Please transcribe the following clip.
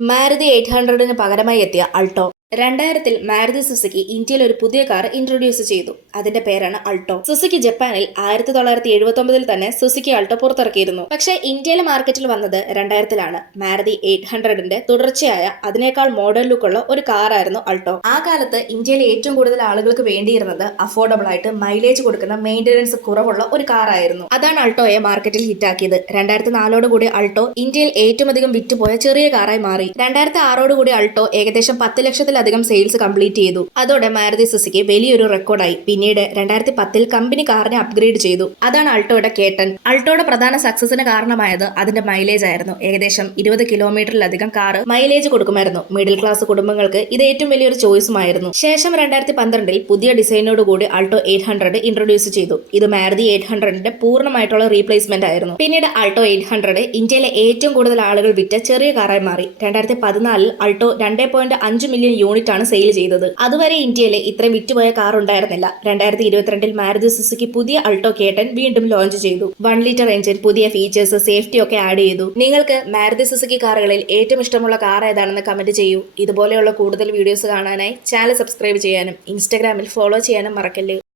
മാരുതി 800-ന് പകരമായി എത്തിയ Alto. 2000-ൽ Maruti Suzuki ഇന്ത്യയിൽ ഒരു പുതിയ കാർ ഇൻട്രൊഡ്യൂസ് ചെയ്തു. അതിന്റെ പേരാണ് അൾട്ടോ. സുസുക്കി ജപ്പാനിൽ 1979-ൽ തന്നെ സുസുക്കി അൾട്ടോ പുറത്തിറക്കിയിരുന്നു. പക്ഷേ ഇന്ത്യയിലെ മാർക്കറ്റിൽ വന്നത് 2000-ലാണ്. മാരുതി 800-ന്റെ തുടർച്ചയായ അതിനേക്കാൾ മോഡേൺ ലുക്കുള്ള ഒരു കാറായിരുന്നു അൾട്ടോ. ആ കാലത്ത് ഇന്ത്യയിലെ ഏറ്റവും കൂടുതൽ ആളുകൾക്ക് വേണ്ടിയിരുന്നത് അഫോർഡബിൾ ആയിട്ട് മൈലേജ് കൊടുക്കുന്ന മെയിൻ്റനൻസ് കുറവുള്ള ഒരു കാറായിരുന്നു. അതാണ് അൾട്ടോയെ മാർക്കറ്റിൽ ഹിറ്റാക്കിയത്. 2004 അൾട്ടോ ഇന്ത്യയിൽ ഏറ്റവും അധികം വിറ്റുപോയ ചെറിയ കാറായി മാറി. 2006 അൾട്ടോ ഏകദേശം 10 ലക്ഷത്തിലധികം സെയിൽസ് കംപ്ലീറ്റ് ചെയ്തു. അതോടെ മാരുതി സുസുക്കി വലിയൊരു റെക്കോർഡായി. പിന്നീട് 2010-ൽ കമ്പനി കാറിനെ അപ്ഗ്രേഡ് ചെയ്തു. അതാണ് അൾട്ടോയുടെ കേട്ടൻ. അൾട്ടോയുടെ പ്രധാന സക്സസിന് കാരണമായത് അതിന്റെ മൈലേജ് ആയിരുന്നു. ഏകദേശം 20 കിലോമീറ്ററിലധികം കാർ മൈലേജ് കൊടുക്കുമായിരുന്നു. മിഡിൽ ക്ലാസ് കുടുംബങ്ങൾക്ക് ഇത് ഏറ്റവും വലിയൊരു ചോയ്സുമായിരുന്നു. ശേഷം 2012-ൽ പുതിയ ഡിസൈനോടുകൂടി അൾട്ടോ 800 ഇൻട്രൊഡ്യൂസ് ചെയ്തു. ഇത് മാരുതി 800-ന്റെ പൂർണ്ണമായിട്ടുള്ള റീപ്ലേസ്മെന്റ് ആയിരുന്നു. പിന്നീട് അൾട്ടോ 800 ഇന്ത്യയിലെ ഏറ്റവും കൂടുതൽ ആളുകൾ വിറ്റ ചെറിയ കാറായി മാറി. 2014-ൽ അൾട്ടോ 2.5 മില്യൺ യൂണിറ്റ് ആണ് സെയിൽ ചെയ്തത്. അതുവരെ ഇന്ത്യയിലെ ഇത്രയും വിറ്റുപോയ കാർ ഉണ്ടായിരുന്നില്ല. 2022-ൽ മാരുതി സുസുക്കി പുതിയ അൾട്ടോ കേട്ടൻ വീണ്ടും ലോഞ്ച് ചെയ്തു. 1 ലിറ്റർ എഞ്ചിൻ, പുതിയ ഫീച്ചേഴ്സ്, സേഫ്റ്റി ഒക്കെ ആഡ് ചെയ്തു. നിങ്ങൾക്ക് മാരുതി സുസുക്കി കാറുകളിൽ ഏറ്റവും ഇഷ്ടമുള്ള കാർ ഏതാണെന്ന് കമന്റ് ചെയ്യൂ. ഇതുപോലെയുള്ള കൂടുതൽ വീഡിയോസ് കാണാനായി ചാനൽ സബ്സ്ക്രൈബ് ചെയ്യാനും ഇൻസ്റ്റാഗ്രാമിൽ ഫോളോ ചെയ്യാനും മറക്കല്ലേ.